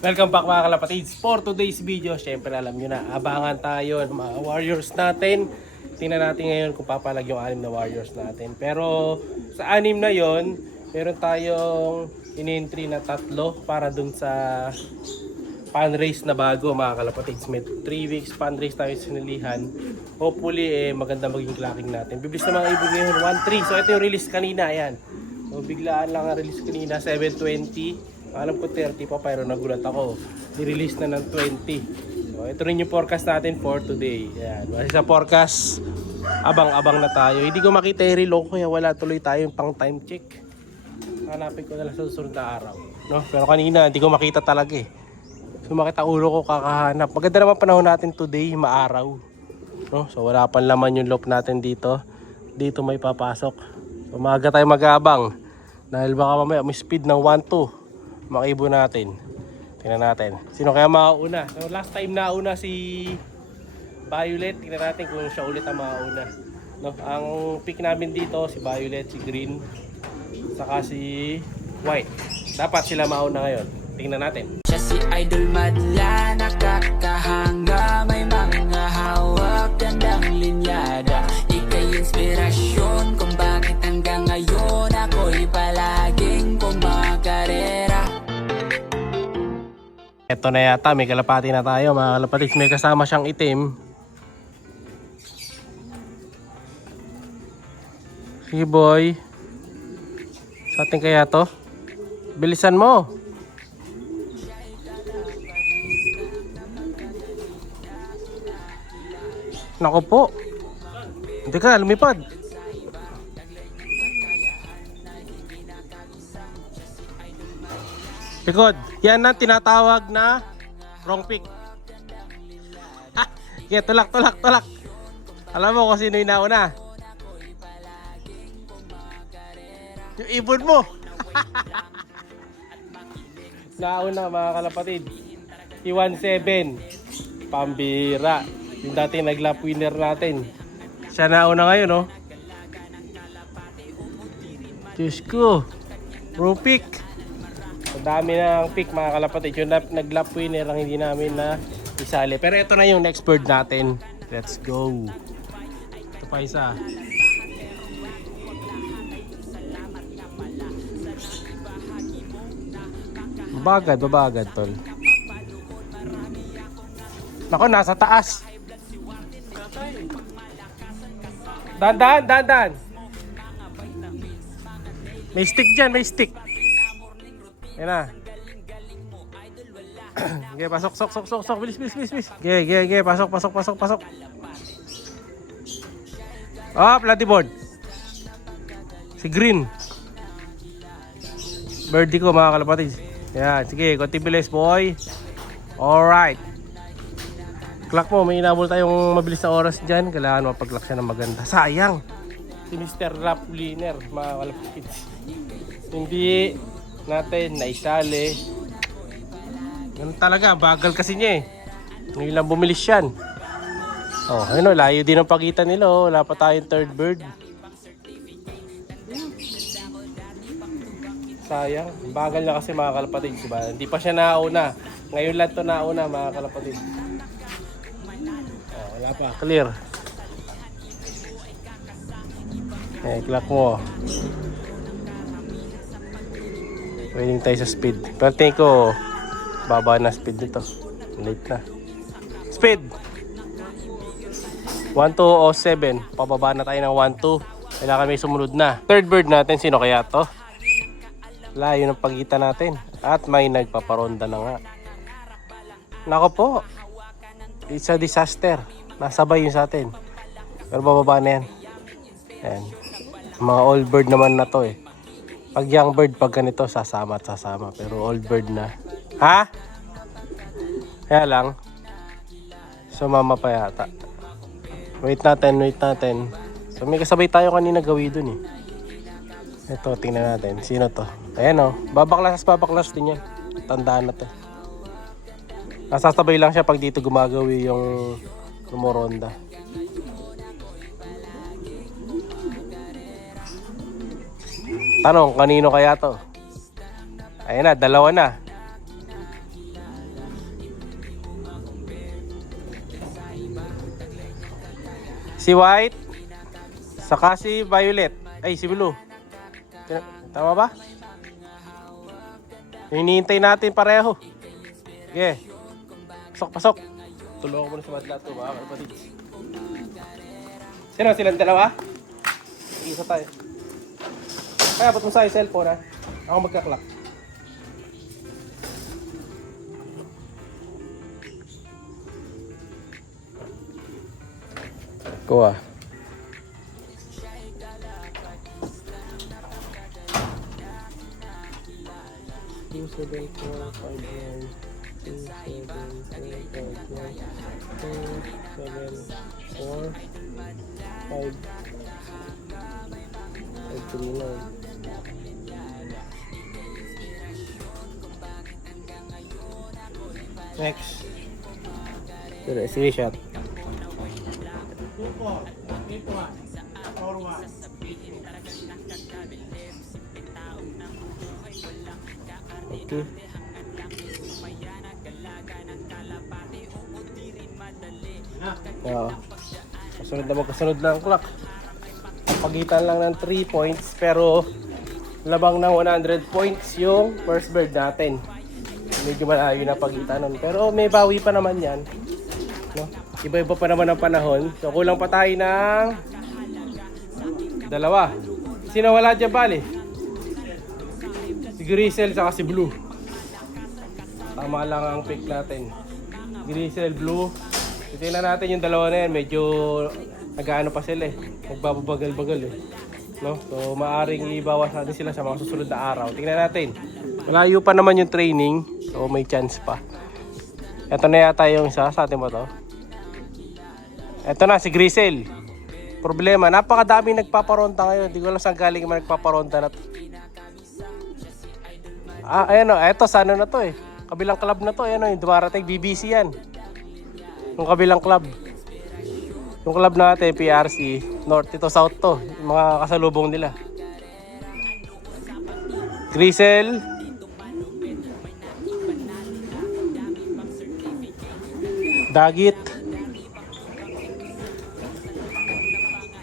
Welcome back mga kalapatids for today's video. Siyempre alam nyo na, abangan tayo ng mga warriors natin. Tingnan natin ngayon kung papalag yung 6 na warriors natin. Pero sa 6 na yon, meron tayong in-entry na 3 para dun sa fan race na bago mga kalapatids. May 3 weeks fan race tayo sinilihan. Hopefully maganda maging clocking natin. Biblis na mga ibon ngayon 1-3. So ito yung release kanina, ayan. So biglaan lang ang release kanina, 7:20. Alam ko 30 pa pero nagulat ako. Ni-release na ng 20. So ito rin yung forecast natin for today. Ayan. Kasi sa forecast, abang-abang na tayo. Hindi ko makita yung relo kaya wala tuloy tayong pang time check. Hanapin ko na lang sa susunod na araw. No? Pero kanina hindi ko makita talaga eh. Sumakit ang ulo ko kakahanap. Maganda naman panahon natin today, maaraw. No? So wala pang laman yung loop natin dito. Dito may papasok. So maaga tayo mag-aabang. Dahil baka mamaya may speed ng 1-2. Makibo natin. Tingnan natin. Sino kaya mauuna? So last time nauna si Violet. Tingnan natin kung siya ulit ang mauuna. No? Ang pick namin dito si Violet, si Green, saka si White. Dapat sila mauna ngayon. Tingnan natin. Siya si Idol Madla, nakakahanga, may mga hawak, gandang linyada. Ika'y inspirasyon kung bakit hanggang ngayon ako'y palaging kumakarera. Ito na yata, may kalapati na tayo mga kalapatids. May kasama siyang itim. Sige boy. Sa atin kaya to? Bilisan mo. Naku po. Hindi ka, lumipad. Likod. Yan ang tinatawag na wrong pick. Yeah, tulak. Alam mo kung sino yung nauna? Yung ibon mo. Nauna mga kalapatid. Si 1-7. Pambira. Yung dati nag-lap winner natin. Siya nauna ngayon, no? Diyos ko. Wrong pick. Ang dami ng pick mga kalapatid. Yung nag-lap winner ang hindi namin na isali. Pero ito na yung next bird natin. Let's go. Ito pa isa. Babagad tol. Nako, nasa taas. Dandan. May stick dyan, may stick. Yan na. Okay, pasok. Bilis. Okay, pasok. Oh, bloody board. Si Green. Birdie ko mga kalapatid. Yan, sige, konti bilis boy. Alright. Clock mo, may inabol tayong mabilis na oras dyan. Kailangan mapag-clock siya ng maganda. Sayang. Si Mr. Rap Winner mga kalapatid. Hindi natin naisali. Ganun talaga, bagal kasi niya eh. Ngayon lang bumilis yan. Oh, ayun o, layo din ang pagitan nila oh. Wala pa tayong third bird. Sayang, bagal na kasi mga kalapatid, diba? Hindi pa siya nauna. Ngayon lang to nauna mga kalapatid. Oh, wala pa, clear. Eh, clock mo. Waiting tayo sa speed. Pero tingin ko, baba na speed nito. Late na. Speed! 1207. Pababa na tayo ng 12. Kailangan may sumunod na. Third bird natin, sino kaya to? Layo ng pagitan natin. At may nagpaparonda na nga. Nako po. It's a disaster. Nasabay yun sa atin. Pero bababa na yan. Ayan. Mga old bird naman na to eh. Pag young bird, pag ganito, sasama at sasama. Pero old bird na. Ha? Kaya lang, sumama pa yata. Wait natin. So may kasabay tayo kanina gawi dun eh. Ito, tingnan natin. Sino to? Ayan o. Babaklas din yan. Tandaan na to. Nasasabay lang siya pag dito gumagawi yung rumoronda. Tanong, kanino kaya to? Ayan na, dalawa na. Si White, saka si Violet. Ay, si Blue. Tama ba? Hinihintay natin pareho. Sige. Pasok. Tulungan ko muna sa madla to, mga kapatid. Sino silang dalawa? Isa tayo. Kaya ba't mo sa cellphone ha? Ako magkaklak. Kuha. Two, 7, 4, 5, 1, 2, 7, 4, 5, 3, 9. Next. Pero screenshot. Okay. Oo. Kasunod na ang clock. Pagitan lang ng 3 points pero labang ng 100 points yung first bird natin. Medyo malayo na pagitan nun. Pero may bawi pa naman yan. No? Iba-iba pa naman ang panahon. So kulang pa tayo ng 2. Sino wala dyan bali? Si Grisel saka si Blue. Tama lang ang pick natin. Grisel, Blue. Titignan natin yung dalawa na yan. Medyo nag-ano pa sila eh. Nagbabagal-bagal eh. No? So maaring ibawas natin sila sa mga susunod na araw. Tingnan natin. Malayo pa naman yung training. So may chance pa. Ito na yata yung isa. Sa atin ba to? Ito na si Grisel. Problema, napakadami nagpaparonta ngayon. Hindi ko alam saan galing yung nagpaparonta na to. Ayan o. Ito, sana na to eh. Kabilang club na to. Ayan o, yung dumarating. BBC yan. Yung kabilang club. Yung club natin, PRC. North, ito, South to. Yung mga kasalubong nila. Grisel. Dagit.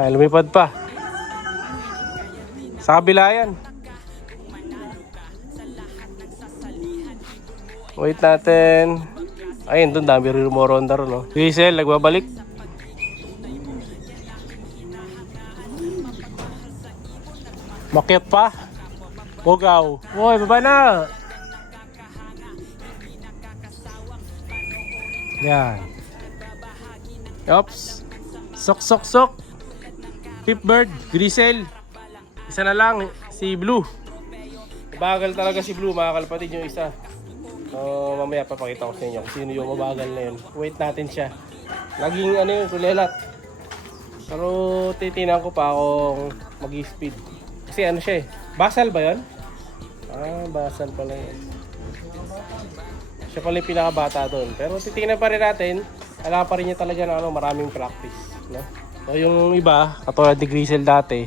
Lumipad pa. Sa kabila yan. Wait natin. Ayun, doon dami rin rumoronda ron. No? Grisel, nagbabalik. Makyat pa. Bugaw. Hoy, baba na. Yan. Oops. Sok. Fifth bird, Grisel. Isa na lang, si Blue. Mabagal talaga si Blue, mga kalapatid yung isa. So, mamaya papakita ko sa inyo kung sino yung mabagal na yun. Wait natin siya. Laging ano yun, kulelat. Pero titinan ko pa kung mag-speed. Kasi ano siya eh. Basal ba yun? Basal pala yun. Siya pala yung pinakabata doon. Pero titingnan pa rin natin. Alam pa rin niya talaga na maraming practice. No? So yung iba, katulad ni Grisel dati,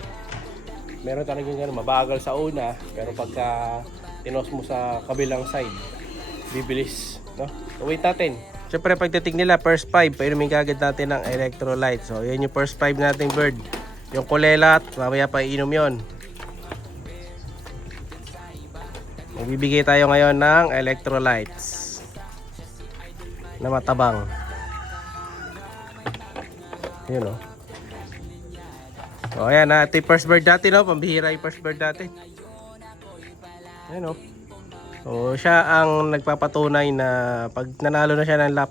meron talagang mabagal sa una. Pero pagka tinos mo sa kabilang side, bibilis. No? So wait natin. Siyempre pagdating nila, first 5, painumin kagad natin ng electrolyte. So yan yung first 5 nating bird. Yung kulelat, mamaya pa iinom yun. Magbibigay tayo ngayon ng electrolytes na matabang. Yun o. O ayan na, ito yung first bird natin o. Pambihira yung first bird natin. Ayan o. So siya ang nagpapatunay na pag nanalo na siya ng lap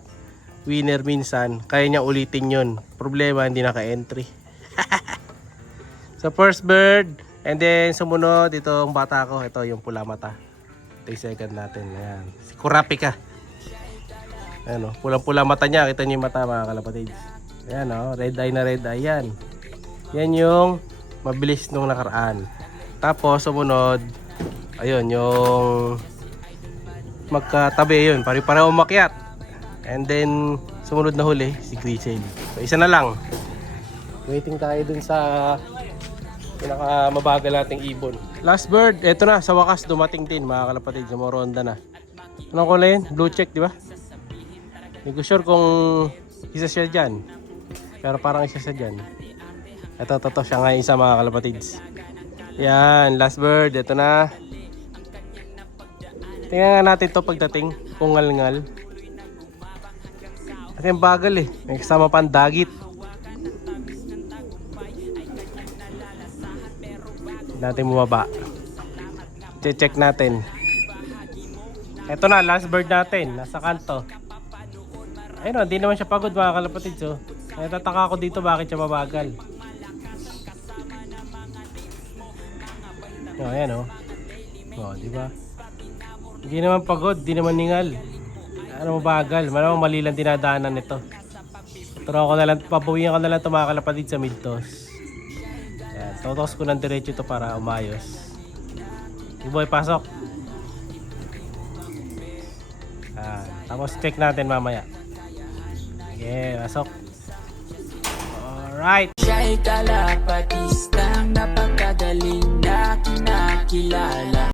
winner minsan, kaya niya ulitin yun. Problema, hindi naka-entry. So first bird, and then sumunod itong bata ko. Ito yung pula mata. Ito yung second natin. Ayan. Si Kurapika. Ayan o. Pulang-pula mata niya. Kita niyo yung mata, mga kalapatid. Ayan o. Red eye na red eye. Yan. Yan yung mabilis nung nakaraan. Tapos sumunod, ayun yung magkatabi yun. Pare-pareho umakyat. And then sumunod na huli si Grisel. So isa na lang. Waiting tayo dun sa pinakamabagal nating ibon. Last bird, eto na, sa wakas dumating din, mga kalapatid, sumuronda na. Anong kulay yun? Blue check, di ba? Hindi ko sure kung isa siya dyan. Pero parang isa siya dyan. Ito, siya nga yung isa mga kalapatids. Yan, last bird. Ito na. Tingnan nga natin to pagdating. Kung ngal-ngal. Kasi yung bagal eh. May kasama pa ang dagit. Natin bumaba. Check natin. Ito na, last bird natin. Nasa kanto. Ayun o, hindi naman siya pagod mga kalapatids. So, natataka ko dito bakit siya mabagal. O, ayan o. O, diba? Hindi naman pagod, hindi naman ningal. Ano mabagal? Malamang mali lang dinadaanan nito. Turo ko na lang, pabuhin ko na lang ito mga kalapatids sa mid-toss. Ayan, totos ko ng diretso ito para umayos. Boy, pasok. Tapos check natin mamaya. Okay, pasok. Alright. Siya'y kalapatistang